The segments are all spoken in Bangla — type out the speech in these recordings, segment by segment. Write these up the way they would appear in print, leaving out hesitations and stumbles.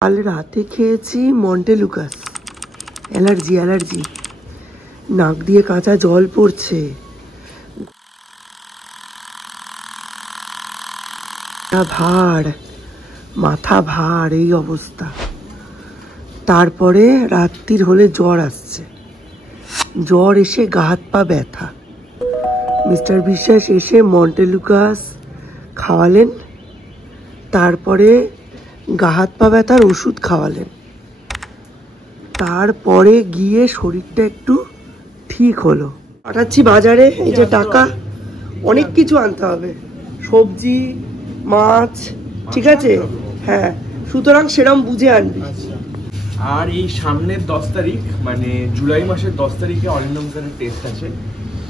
কাল রাতে খেয়েছি মন্টেলুকাস। অ্যালার্জি অ্যালার্জি, নাক দিয়ে কাঁচা জল পড়ছে, ভার, মাথা ভার, এই অবস্থা। তারপরে রাত্রির হলে জ্বর আসছে, জ্বর এসে গা হাত পা ব্যথা। মিস্টার বিশ্বাস এসে মন্টেলুকাস খাওয়ালেন, তারপরে গা হাত পা ব্যথার ওষুধ খাওয়ালেন, তারপরে গিয়ে শরীরটা একটু ঠিক হলো। পাঠাচ্ছি বাজারে, এই যে টাকা, অনেক কিছু আনতে হবে, সবজি, মাছ, ঠিক আছে? হ্যাঁ, সুতরাং সেরকম বুঝে আনবি। আর এই সামনের 10 তারিখ মানে জুলাই মাসের 10 তারিখে অরিন্দম স্যারের টেস্ট আছে।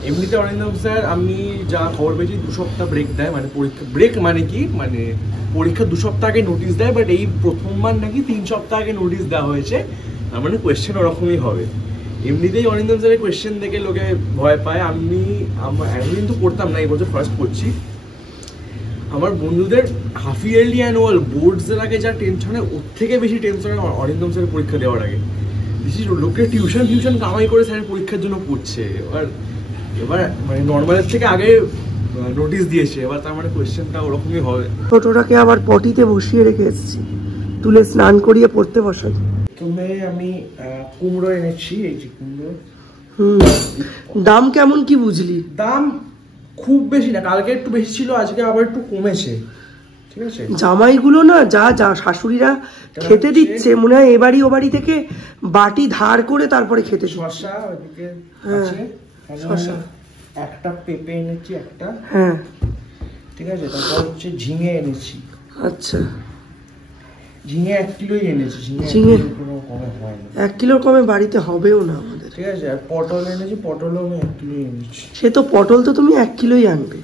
এমনিতে অরিন্দম স্যার আমি যা খবর পেয়েছি 2 সপ্তাহ ব্রেক দেয়, মানে পরীক্ষা ব্রেক মানে কি, মানে পরীক্ষা 2 সপ্তাহ আগে নোটিশ দেয়, বাট এই প্রথমবার নাকি 3 সপ্তাহ আগে নোটিশ দেওয়া হয়েছে। তার মানে কোয়েশ্চেন ওরকমই হবে। এমনিতেই অরিন্দম স্যারের কোয়েশ্চেন দেখে লোকে ভয় পায়। আমি কিন্তু করতাম না, এই বছর ফার্স্ট করছি। আমার বন্ধুদের হাফ ইয়ারলি অ্যানুয়াল বোর্ডসের আগে যা টেনশন হয়, ওর থেকে বেশি টেনশন হয় অরিন্দম স্যারের পরীক্ষা দেওয়ার আগে। বেশি লোকে টিউশন কামাই করে স্যারের পরীক্ষার জন্য পড়ছে। এবার মানে নর্মালের থেকে আগে নোটিশ দিয়েছে, এবার তার মানে কোয়েশ্চেনটা ওরকমই হবে। ছোটটাকে আবার পটিতে বসিয়ে রেখে এসেছি, তুলে স্নান করিয়ে পড়তে বসাবো। তুমি আমি কুমড়ো এনেছি, এই যে কুমড়ো। দাম কেমন কি বুঝলি? দাম খুব বেশি না, কালকে একটু বেশি ছিল, আজকে আবার একটু কমেছে। ঠিক আছে, জামাইগুলো না যা যা শাশুড়িরা খেতে দিচ্ছে, মনে হয় এবাড়ি ও বাড়ি থেকে বাটি ধার করে তারপরে খেতে। শসা ওইদিকে আছে, শসা একটা, পেঁপে এনেছি একটা, হ্যাঁ ঠিক আছে। তারপর হচ্ছে ঝিঙে এনেছি। আচ্ছা, ঝিঙে 1 কিলোই এনেছি। ঝিঙে কোনো কমে হয় না, 1 কিলোর কমে বাড়িতে হবেও না আমাদের। ঠিক আছে। আর পটল এনেছি, পটলও আমি 1 কিলোই এনেছি। সে তো পটল তো তুমি 1 কিলোই আনবে।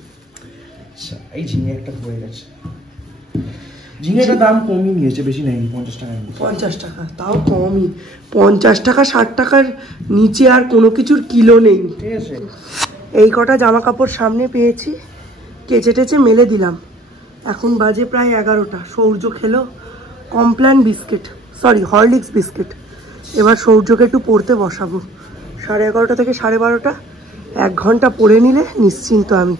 আচ্ছা, এই ঝিঙে একটা হয়ে গেছে। ঝিঙেটার দাম কমই নিয়েছে, বেশি নেয়নি, 50 টাকা নিয়েছে। 50 টাকা, তাও কমই। 50 টাকা 60 টাকার নিচে আর কোনো কিছুর কিলো নেই, ঠিক আছে। এই কটা জামা কাপড় সামনে পেয়েছি, কেচে টেচে মেলে দিলাম। এখন বাজে প্রায় 11টা। সৌর্য খেলো Complan biscuit, sorry Horlicks biscuit. এবার সৌর্যকে একটু পড়তে বসাবো, 11:30 থেকে 12:30, 1 ঘন্টা পড়ে নিলে নিশ্চিন্ত আমি।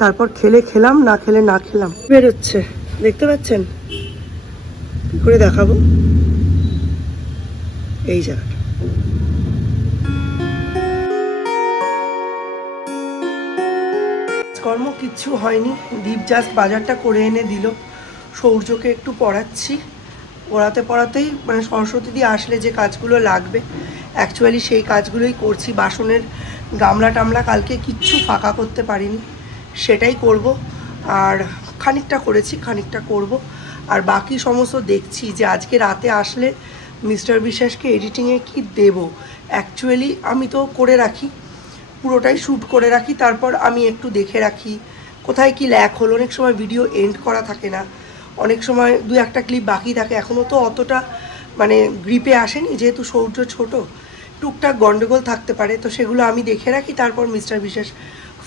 তারপর খেলে খেলাম, না খেলে না খেলাম। বেরোচ্ছে, দেখতে পাচ্ছেন? কি করে দেখাবো এই জায়গাটা। কর্ম কিচ্ছু হয়নি, দীপ জাস্ট বাজারটা করে এনে দিল। সৌর্যকে একটু পড়াচ্ছি, পড়াতেই মানে সরস্বতী দিয়ে আসলে যে কাজগুলো লাগবে অ্যাকচুয়ালি সেই কাজগুলোই করছি। বাসনের গামলা টামলা কালকে কিচ্ছু ফাঁকা করতে পারিনি, সেটাই করব। আর খানিকটা করেছি, খানিকটা করব। আর বাকি সমস্ত দেখছি যে আজকে রাতে আসলে মিস্টার বিশ্বাসকে এডিটিংয়ে কি দেব। অ্যাকচুয়ালি আমি তো করে রাখি, পুরোটাই শ্যুট করে রাখি, তারপর আমি একটু দেখে রাখি কোথায় কি ল্যাক হলো। অনেক সময় ভিডিও এন্ড করা থাকে না, অনেক সময় 2-1টা ক্লিপ বাকি থাকে, এখনও তো অতটা মানে গ্রিপে আসেনি, যেহেতু সৌর্য ছোট, টুকটাক গন্ডগোল থাকতে পারে, তো সেগুলো আমি দেখে রাখি। তারপর মিস্টার বিশ্বাস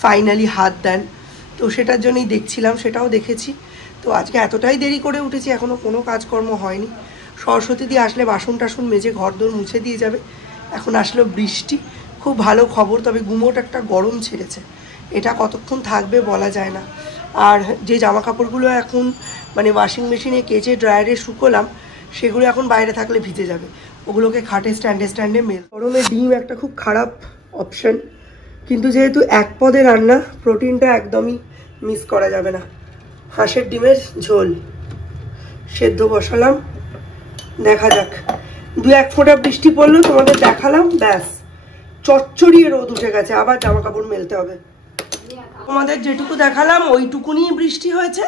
ফাইনালি হাত দেন, তো সেটার জন্যই দেখছিলাম, সেটাও দেখেছি। তো আজকে এতটাই দেরি করে উঠেছি, এখনও কোনো কাজকর্ম হয়নি। সরস্বতী দিয়ে আসলে বাসন টাসন মেজে ঘরদোর মুছে দিয়ে যাবে। এখন আসলো বৃষ্টি, খুব ভালো খবর, তবে গুমোট একটা গরম ছেড়েছে, এটা কতক্ষণ থাকবে বলা যায় না। আর যে জামা কাপড়গুলো এখন মানে ওয়াশিং মেশিনে কেচে ড্রায়ারে শুকোলাম, সেগুলো এখন বাইরে থাকলে ভিজে যাবে, ওগুলোকে খাটে স্ট্যান্ডে মেল। গরমে ডিম একটা খুব খারাপ অপশন, কিন্তু যেহেতু 1 পদে রান্না, প্রোটিনটা একদমই মিস করা যাবে না। হাঁসের ডিমের ঝোল সেদ্ধ বসালাম, দেখা যাক। 2-1 ফোঁটা বৃষ্টি পড়লো, তোমাদের দেখালাম, ব্যাস চচ্চড়িয়ে রোদ উঠে গেছে, আবার জামা কাপড় মেলতে হবে। তোমাদের যেটুকু দেখালাম ওইটুকুনি বৃষ্টি হয়েছে,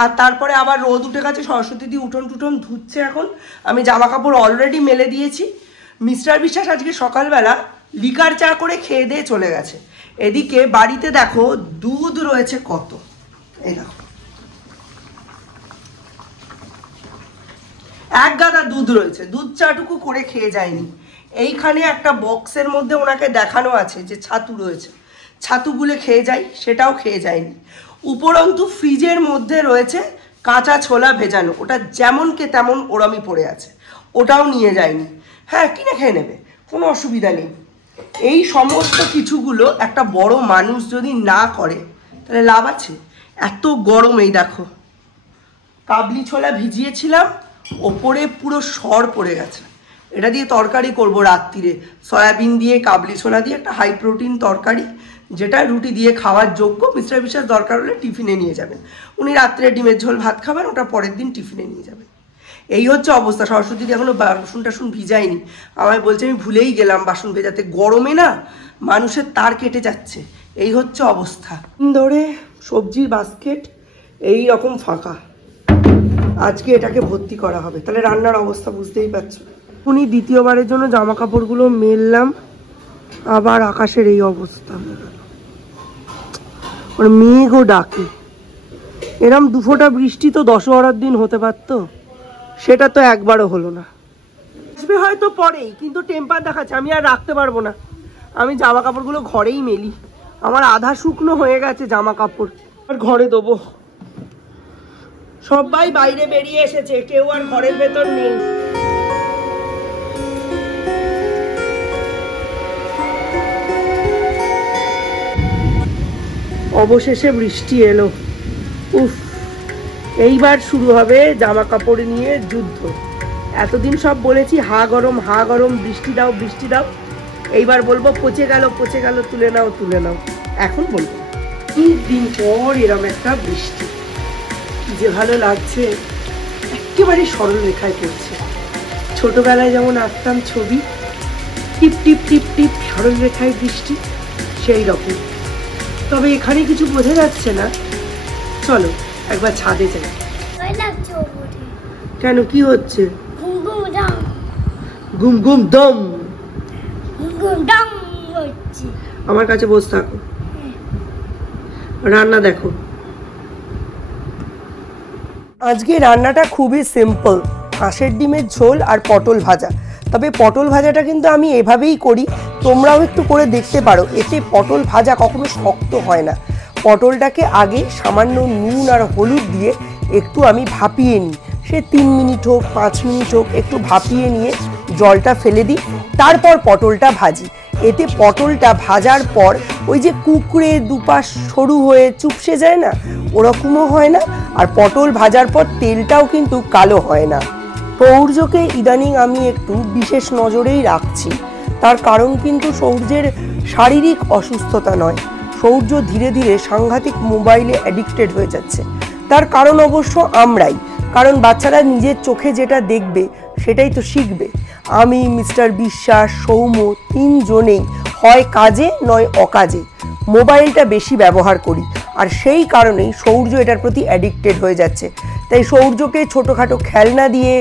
আর তারপরে আবার রোদ উঠে গেছে। সরস্বতী দিয়ে উঠোন টুটন ধুচ্ছে, এখন আমি জামা কাপড় অলরেডি মেলে দিয়েছি। মিস্টার বিশ্বাস আজকে সকালবেলা লিকার চা করে খেয়ে দিয়ে চলে গেছে। এদিকে বাড়িতে দেখো দুধ রয়েছে কত, এই দেখো 1 গাদা দুধ রয়েছে, দুধ চাটুকু করে খেয়ে যায়নি। এইখানে একটা বক্সের মধ্যে ওনাকে দেখানো আছে যে ছাতু রয়েছে, ছাতুগুলো খেয়ে যাই, সেটাও খেয়ে যায়নি। উপরন্তু ফ্রিজের মধ্যে রয়েছে কাঁচা ছোলা ভেজানো, ওটা যেমনকে তেমন ওরমই পড়ে আছে, ওটাও নিয়ে যায়নি। হ্যাঁ, কিনে খেয়ে নেবে, কোনো অসুবিধা নেই। এই সমস্ত কিছুগুলো একটা বড় মানুষ যদি না করে তাহলে লাভ আছে? এত গরম, এই দেখো কাবলি ছোলা ভিজিয়েছিলাম, ওপরে পুরো সর পড়ে গেছে। এটা দিয়ে তরকারি করব রাত্রিরে, সয়াবিন দিয়ে কাবলি ছোলা দিয়ে একটা হাই প্রোটিন তরকারি, যেটা রুটি দিয়ে খাওয়ার যোগ্য। মিস্টার বিশ্বাস দরকার হলে টিফিনে নিয়ে যাবেন, উনি রাত্রে ডিমের ঝোল ভাত খাবেন, ওটা পরের দিন টিফিনে নিয়ে যাবেন। এই হচ্ছে অবস্থা। সরস্বতী এখনো বাসন টাসন ভিজায়নি, আমায় বলছে আমি ভুলেই গেলাম বাসন ভেজাতে, গরমে না মানুষের তার কেটে যাচ্ছে। এই হচ্ছে অবস্থা। ধরে সবজির বাস্কেট এই রকম ফাঁকা, আজকে এটাকে ভর্তি করা হবে, তাহলে রান্নার অবস্থা বুঝতেই পারছো। উনি দ্বিতীয়বারের জন্য জামা কাপড়গুলো মেললাম, আবার আকাশের এই অবস্থা, মেঘও ডাকে। এরম দুফোঁটা বৃষ্টি তো দশহরার দিন হতে পারতো, সেটা তো একবারও হলো না। আসবে হয়তো পরেই, কিন্তু টেম্পার দেখাচ্ছে, আমি আর রাখতে পারবো না। আমি জামা কাপড়গুলো ঘরেই মেলি, আমার আধা শুকনো হয়ে গেছে জামা কাপড়, আর ঘরে দেবো। সবাই বাইরে বেরিয়ে এসেছে, কেউ আর ঘরের ভেতর নেই। অবশেষে বৃষ্টি এলো। উফ, এইবার শুরু হবে জামা কাপড় নিয়ে যুদ্ধ। এতদিন সব বলেছি হা গরম হা গরম, বৃষ্টি দাও বৃষ্টি দাও, এইবার বলবো পচে গেল পচে গেল, তুলে নাও তুলে নাও। এখন বলবো 3 দিন পর এরম একটা বৃষ্টি, কি যে ভালো লাগছে, একেবারে সরল রেখায় পড়ছে। ছোটবেলায় যেমন আঁকতাম ছবি, টিপ টিপ টিপ টিপ সরল রেখায় বৃষ্টি, সেই রকম। তবে এখানে কিছু বোঝা যাচ্ছে না, চলো একবার ছাদে যাই। কেন, কি হচ্ছে? ঘুম ঘুম দম, আমার কাছে বসে থাকো, রান্না দেখো। আজকে রান্নাটা খুবই সিম্পল, হাঁসের ডিমের ঝোল আর পটল ভাজা। তবে পটল ভাজাটা কিন্তু আমি এভাবেই করি, তোমরাও একটু করে দেখতে পারো, এতে পটল ভাজা কখনো শক্ত হয় না। পটলটাকে আগে সামান্য নুন আর হলুদ দিয়ে একটু আমি ভাপিয়ে নিই, সে 3 মিনিট হোক 5 মিনিট হোক, একটু ভাপিয়ে নিয়ে জলটা ফেলে দিই, তারপর পটলটা ভাজি। এতে পটলটা ভাজার পর ওই যে কুকড়ে দুপাশ সরু হয়ে চুপসে যায় না, ওরকমও হয় না, আর পটল ভাজার পর তেলটাও কিন্তু কালো হয় না। সৌর্যকে ইদানিং আমি একটু বিশেষ নজরেই রাখছি, তার কারণ কিন্তু সৌর্যের শারীরিক অসুস্থতা নয়, সৌর্য ধীরে ধীরে সাংঘাতিক মোবাইলে অ্যাডিক্টেড হয়ে যাচ্ছে। তার কারণ অবশ্য আমরাই, কারণ বাচ্চারা নিজের চোখে যেটা দেখবে সেটাই তো শিখবে। আমি, মিস্টার বিশ্বাস, সৌম্য 3 জনেই হয় কাজে নয় অকাজে মোবাইলটা বেশি ব্যবহার করি, আর সেই কারণেই সৌর্য এটার প্রতি অ্যাডিক্টেড হয়ে যাচ্ছে। তাই সৌর্যকে ছোটোখাটো খেলনা দিয়ে,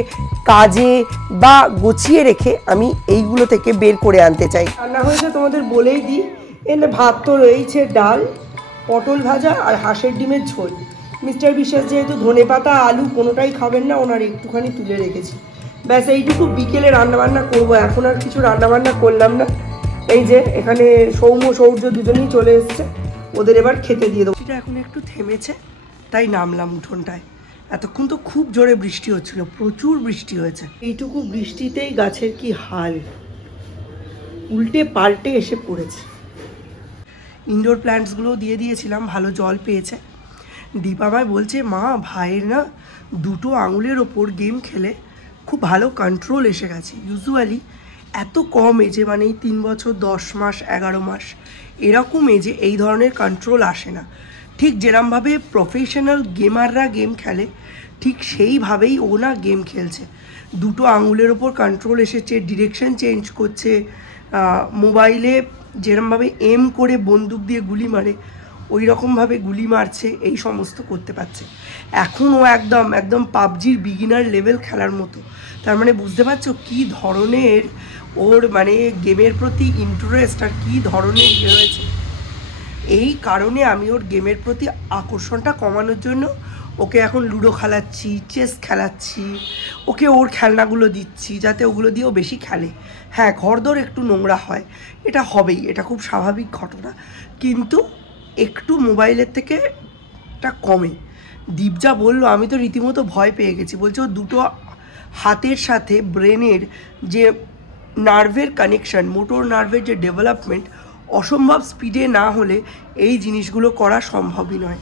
কাজে বা গুছিয়ে রেখে আমি এইগুলো থেকে বের করে আনতে চাই। রান্না হয়েছে তোমাদের বলেই দিই, এনে ভাত তো রয়েছে, ডাল, পটল ভাজা আর হাঁসের ডিমের ঝোল। মিস্টার বিশ্বাস যেহেতু ধনেপাতা আলু কোনোটাই খাবেন না, ওনার একটুখানি তুলে রেখেছি, ব্যাস এইটুকু। বিকেলে রান্নাবান্না করবো, এখন আর কিছু রান্নাবান্না করলাম না। এই যে এখানে সৌম্য সৌর্য দুজনেই চলে এসছে, ওদের এবার খেতে দিয়ে দেবো। এটা এখন একটু থেমেছে, তাই নামলাম উঠোনটায়। এতক্ষণ তো খুব জোরে বৃষ্টি হচ্ছিল, প্রচুর বৃষ্টি হয়েছে। এইটুকু বৃষ্টিতেই গাছের কি হাল, উল্টে পাল্টে এসে পড়েছে। ইনডোর প্ল্যান্টসগুলোও দিয়ে দিয়েছিলাম, ভালো জল পেয়েছে। দীপামায় বলছে, মা ভাইয়ের না 2 আঙুলের ওপর গেম খেলে খুব ভালো কন্ট্রোল এসে গেছে। ইউজুয়ালি এত কম এজে, মানে এই 3 বছর 10 মাস 11 মাস এরকম এজে এই ধরনের কন্ট্রোল আসে না। ঠিক যেরমভাবে প্রফেশনাল গেমাররা গেম খেলে, ঠিক সেইভাবেই ও না গেম খেলছে। 2 আঙুলের ওপর কন্ট্রোল এসেছে, ডিরেকশন চেঞ্জ করছে, মোবাইলে যেরমভাবে এম করে বন্দুক দিয়ে গুলি মারে ওই রকমভাবে গুলি মারছে, এই সমস্ত করতে পারছে। এখন ও একদম একদম পাবজির বিগিনার লেভেল খেলার মতো। তার মানে বুঝতে পারছো কী ধরনের ওর মানে গেমের প্রতি ইন্টারেস্ট আর কী ধরনের ইয়ে হয়েছে। এই কারণে আমি ওর গেমের প্রতি আকর্ষণটা কমানোর জন্য ওকে এখন লুডো খেলাচ্ছি, চেস খেলাচ্ছি, ওকে ওর খেলনাগুলো দিচ্ছি যাতে ওগুলো দিয়েও বেশি খেলে। হ্যাঁ, ঘরদোর একটু নোংরা হয়, এটা হবেই, এটা খুব স্বাভাবিক ঘটনা, কিন্তু একটু মোবাইলের থেকে এটা কমে। দীপ যা বললো আমি তো রীতিমতো ভয় পেয়ে গেছি। বলছে ও দুটো হাতের সাথে ব্রেনের যে নার্ভের কানেকশন, মোটর নার্ভের যে ডেভেলপমেন্ট অসম্ভব স্পিডে না হলে এই জিনিসগুলো করা সম্ভবই নয়।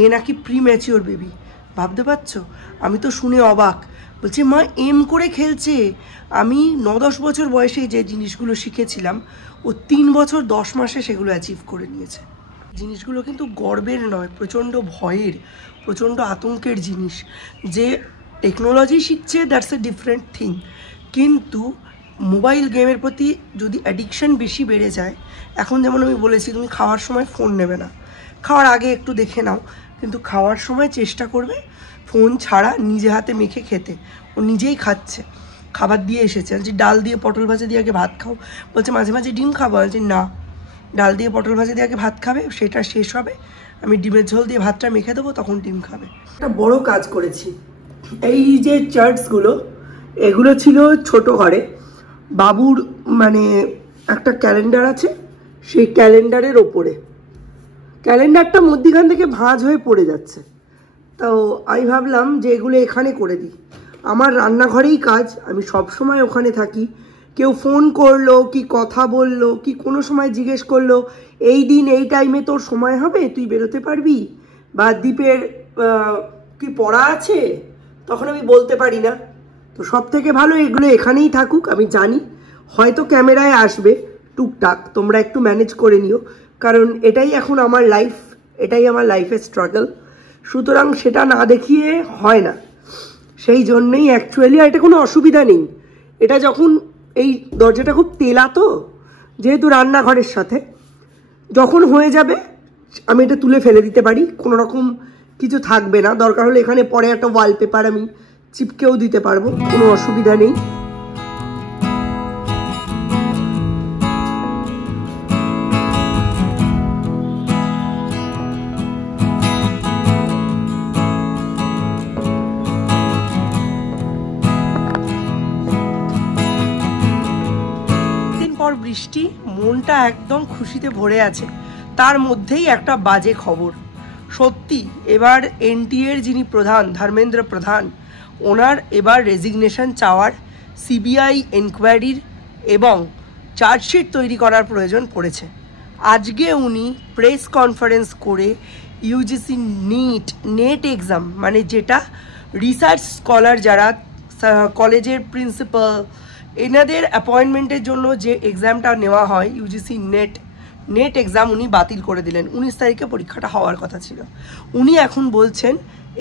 এ নাকি প্রিম্যাচিওর বেবি, ভাবতে পারছো? আমি তো শুনে অবাক। বলছে মা এম করে খেলছে। আমি 9-10 বছর বয়সে যে জিনিসগুলো শিখেছিলাম ও 3 বছর 10 মাসে সেগুলো অ্যাচিভ করে নিয়েছে। জিনিসগুলো কিন্তু গর্বের নয়, প্রচণ্ড ভয়ের, প্রচণ্ড আতঙ্কের জিনিস। যে টেকনোলজি শিখছে দ্যাটস এ ডিফারেন্ট থিং, কিন্তু মোবাইল গেমের প্রতি যদি অ্যাডিকশান বেশি বেড়ে যায়, এখন যেমন আমি বলেছি তুমি খাওয়ার সময় ফোন নেবে না, খাওয়ার আগে একটু দেখে নাও, কিন্তু খাওয়ার সময় চেষ্টা করবে ফোন ছাড়া নিজে হাতে মেখে খেতে। ও নিজেই খাচ্ছে, খাবার দিয়ে এসেছে, বলছি ডাল দিয়ে পটল ভাজা দিয়ে আগে ভাত খাও, বলছে মাঝে মাঝে ডিম খাবো, বলছি না ডাল দিয়ে পটল ভাজা দিয়ে আগে ভাত খাবে, সেটা শেষ হবে আমি ডিমের ঝোল দিয়ে ভাতটা মেখে দেবো, তখন ডিম খাবে। একটা বড় কাজ করেছি। এই যে চার্টসগুলো, এগুলো ছিল ছোট ঘরে। বাবুর মানে একটা ক্যালেন্ডার আছে, সেই ক্যালেন্ডারের ওপরে ক্যালেন্ডারটা মধ্যিখান থেকে ভাঁজ হয়ে পড়ে যাচ্ছে, তো আমি ভাবলাম যে এগুলো এখানে করে দিই। আমার রান্নাঘরেই কাজ, আমি সব সময় ওখানে থাকি। কেউ ফোন করলো কি কথা বললো কি কোনো সময় জিজ্ঞেস করলো এই দিন এই টাইমে তোর সময় হবে, তুই বেরোতে পারবি, বা দ্বীপের কি পড়া আছে, তখন আমি বলতে পারি না। তো সব থেকে ভালো এগুলো এখানেই থাকুক। আমি জানি হয়তো ক্যামেরায় আসবে টুকটাক, তোমরা একটু ম্যানেজ করে নিও, কারণ এটাই এখন আমার লাইফ, এটাই আমার লাইফের স্ট্রাগল, সুতরাং সেটা না দেখিয়ে হয় না। সেই জন্যেই অ্যাকচুয়ালি এটা কোনো অসুবিধা নেই। এটা যখন এই দরজাটা খুব তেলা, তো যেহেতু রান্নাঘরের সাথে, যখন হয়ে যাবে আমি এটা তুলে ফেলে দিতে পারি, কোনো রকম কিছু থাকবে না। দরকার হলে এখানে পরে একটা ওয়ালপেপার আমি চিপকেও দিতে পারবো, কোনো অসুবিধা নেই। বৃষ্টি, মনটা একদম খুশিতে ভরে আছে। তার মধ্যেই একটা বাজে খবর, সত্যি এবার এনটিএর যিনি প্রধান ধর্মেন্দ্র প্রধান, ওনার এবার রেজিগনেশন চাওয়ার, সিবিআই এনকোয়ারির এবং চার্জশিট তৈরি করার প্রয়োজন পড়েছে। আজকে উনি প্রেস কনফারেন্স করে ইউজিসি নেট এক্সাম, মানে যেটা রিসার্চ স্কলার যারা কলেজের প্রিন্সিপাল এনাদের অ্যাপয়েন্টমেন্টের জন্য যে এক্সামটা নেওয়া হয় ইউজিসি নেট এক্সাম, উনি বাতিল করে দিলেন। 19 তারিখে পরীক্ষাটা হওয়ার কথা ছিল। উনি এখন বলছেন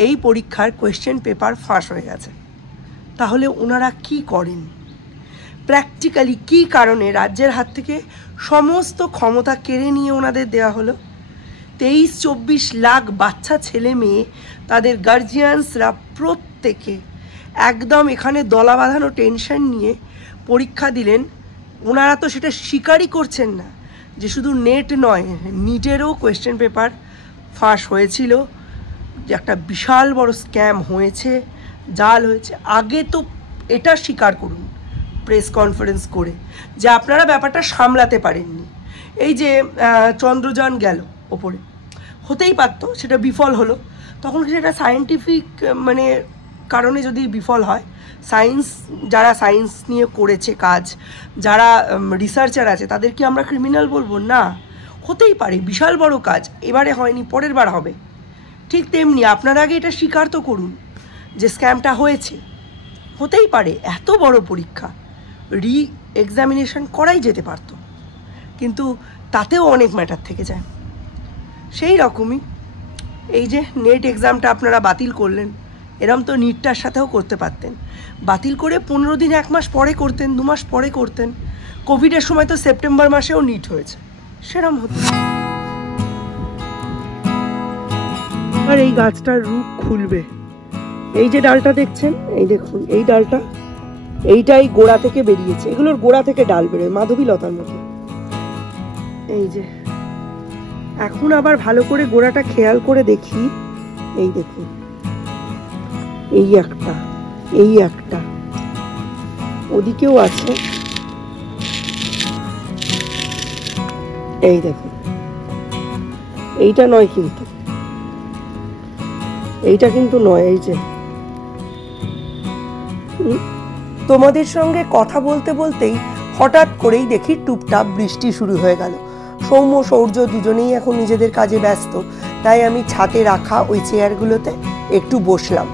এই পরীক্ষার কোয়েশ্চেন পেপার ফাঁস হয়ে গেছে। তাহলে ওনারা কি করেন? প্র্যাকটিক্যালি কি কারণে রাজ্যের হাত থেকে সমস্ত ক্ষমতা কেড়ে নিয়ে ওনাদের দেওয়া হলো? 23-24 লাখ বাচ্চা ছেলে মেয়ে, তাদের গার্জিয়ানসরা প্রত্যেকে একদম এখানে দলা বাঁধানো টেনশন নিয়ে পরীক্ষা দিলেন। ওনারা তো সেটা স্বীকারই করছেন না যে শুধু নেট নয়, নিটেরও কোয়েশ্চেন পেপার ফাঁস হয়েছিল, যে একটা বিশাল বড় স্ক্যাম হয়েছে, জাল হয়েছে। আগে তো এটা স্বীকার করুন প্রেস কনফারেন্স করে যে আপনারা ব্যাপারটা সামলাতে পারেননি। এই যে চন্দ্রযান গেল ওপরে, হতেই পারতো সেটা বিফল হলো, তখন সেটা সায়েন্টিফিক মানে কারণে যদি বিফল হয়, যারা সায়েন্স নিয়ে করেছে কাজ, যারা রিসার্চার আছে, তাদেরকে আমরা ক্রিমিনাল বলবো না? হতেই পারে, বিশাল বড় কাজ, এবারে হয়নি পরের বার হবে। ঠিক তেমনি আপনারা আগে এটা স্বীকার তো করুন যে স্ক্যামটা হয়েছে। হতেই পারে, এত বড় পরীক্ষা এক্সামিনেশন করাই যেতে পারতো, কিন্তু তাতেও অনেক ম্যাটার থেকে যায়। সেই রকমই এই যে নেট এক্সামটা আপনারা বাতিল করলেন, এরম তো নিটটার সাথেও করতে পারতেন। বাতিল করে 15 দিন 1 মাস পরে করতেন, 2 মাস পরে করতেন। কোভিডের সময় তো সেপ্টেম্বর মাসেও নিট হয়েছে, সেরম হতো। আর এই গাছটার রূপ খুলবে। এই যে ডালটা দেখছেন, এই দেখুন এই ডালটা, এইটাই গোড়া থেকে বেরিয়েছে। এগুলোর গোড়া থেকে ডাল বেরোয় মাধবীলতার মতো। এই যে এখন আবার ভালো করে গোড়াটা খেয়াল করে দেখি, এই দেখুন এই একটা ওদিকেও আছে, এই দেখুন এইটা নয় কিন্তু এইটা কিন্তু নয়। এই যে তোমাদের সঙ্গে কথা বলতে বলতেই হঠাৎ করেই দেখি টুপটাপ বৃষ্টি শুরু হয়ে গেল। সৌম্য সৌর্য দুজনেই এখন নিজেদের কাজে ব্যস্ত, তাই আমি ছাদে রাখা ওই চেয়ারগুলোতে একটু বসলাম।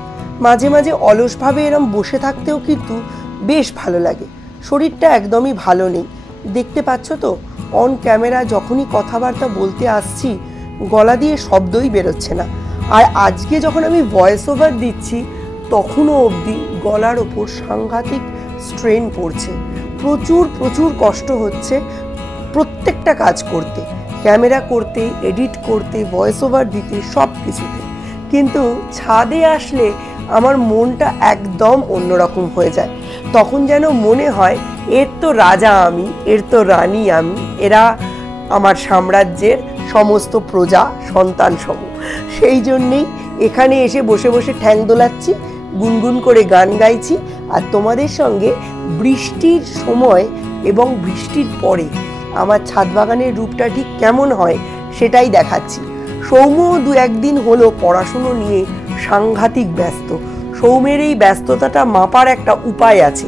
মাঝে মাঝে অলসভাবে এরম বসে থাকতেও কিন্তু বেশ ভালো লাগে। শরীরটা একদমই ভালো নেই, দেখতে পাচ্ছ তো। অন ক্যামেরা যখনই কথাবার্তা বলতে আসছি গলা দিয়ে শব্দই বেরোচ্ছে না। আর আজকে যখন আমি ভয়েস ওভার দিচ্ছি তখনও অবধি গলার ওপর সাংঘাতিক স্ট্রেন পড়ছে। প্রচুর প্রচুর কষ্ট হচ্ছে প্রত্যেকটা কাজ করতে, ক্যামেরা করতে, এডিট করতে, ভয়েস ওভার দিতে, সব কিছুতে। কিন্তু ছাদে আসলে আমার মনটা একদম অন্যরকম হয়ে যায়। তখন যেন মনে হয় এর তো রাজা আমি, এর তো রানী আমি, এরা আমার সাম্রাজ্যের সমস্ত প্রজা সন্তান সম। সেই জন্যেই এখানে এসে বসে বসে ঠ্যাং দোলাচ্ছি, গুনগুন করে গান গাইছি, আর তোমাদের সঙ্গে বৃষ্টির সময় এবং বৃষ্টির পরে আমার ছাদ বাগানের রূপটা ঠিক কেমন হয় সেটাই দেখাচ্ছি। সৌম্য দু একদিন হলো পড়াশুনো নিয়ে সাংঘাতিক ব্যস্ত। সৌম্যের এই ব্যস্ততাটা মাপার একটা উপায় আছে।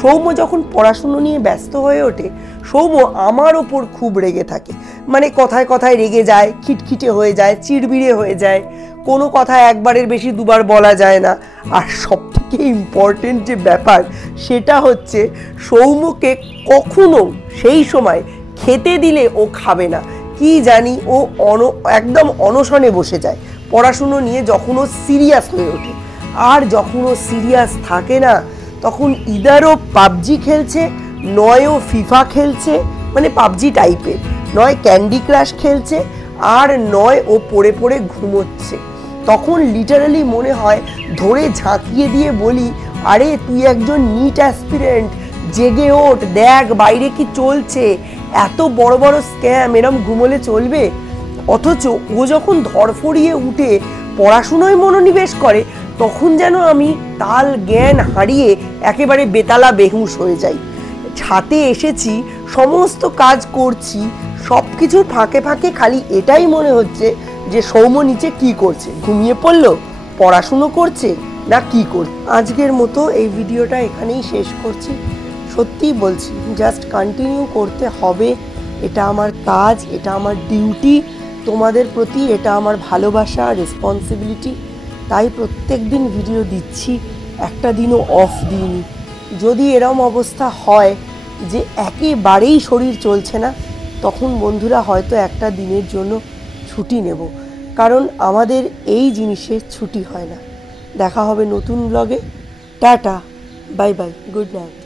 সৌম্য যখন পড়াশুনো নিয়ে ব্যস্ত হয়ে ওঠে, সৌম্য আমার ওপর খুব রেগে থাকে। মানে কথায় কথায় রেগে যায়, খিটখিটে হয়ে যায়, চিড়বিড়ে হয়ে যায়, কোনো কথা একবারের বেশি দুবার বলা যায় না। আর সবথেকে ইম্পর্টেন্ট যে ব্যাপার সেটা হচ্ছে সৌম্যকে কখনো সেই সময় খেতে দিলে ও খাবে না। কি জানি ও একদম অনশনে বসে যায় পড়াশুনো নিয়ে যখন ও সিরিয়াস হয়ে ওঠে। আর যখন ও সিরিয়াস থাকে না তখন ইদারও পাবজি খেলছে, নয় ও ফিফা খেলছে, মানে পাবজি টাইপের, নয় ক্যান্ডি ক্রাশ খেলছে, আর নয় ও পড়ে পড়ে ঘুমোচ্ছে। তখন লিটারালি মনে হয় ধরে ঝাঁকিয়ে দিয়ে বলি, আরে তুই একজন নিট অ্যাসপিরেন্ট, জেগে ওঠ, দেখ বাইরে কি চলছে, এত বড় বড় স্ক্যাম, এরম ঘুমোলে চলবে? অথচ ও যখন ধরফড়িয়ে উঠে পড়াশুনোয় মনোনিবেশ করে তখন যেন আমি তাল জ্ঞান হারিয়ে একেবারে বেতালা বেহুশ হয়ে যাই। ছাদে এসেছি, সমস্ত কাজ করছি, সব কিছুর ফাঁকে ফাঁকে খালি এটাই মনে হচ্ছে যে সৌম্য নিচে কি করছে, ঘুমিয়ে পড়লো, পড়াশুনো করছে, না কি করছে। আজকের মতো এই ভিডিওটা এখানেই শেষ করছি। সত্যিই বলছি, জাস্ট কন্টিনিউ করতে হবে, এটা আমার কাজ, এটা আমার ডিউটি তোমাদের প্রতি, এটা আমার ভালোবাসা, রেসপন্সিবিলিটি। তাই প্রত্যেক দিন ভিডিও দিচ্ছি, একটা দিনও অফ দিইনি। যদি এরম অবস্থা হয় যে একেবারেই শরীর চলছে না, তখন বন্ধুরা হয়তো একটা দিনের জন্য ছুটি নেব, কারণ আমাদের এই জিনিসে ছুটি হয় না। দেখা হবে নতুন ব্লগে। Tata, bye bye, good night.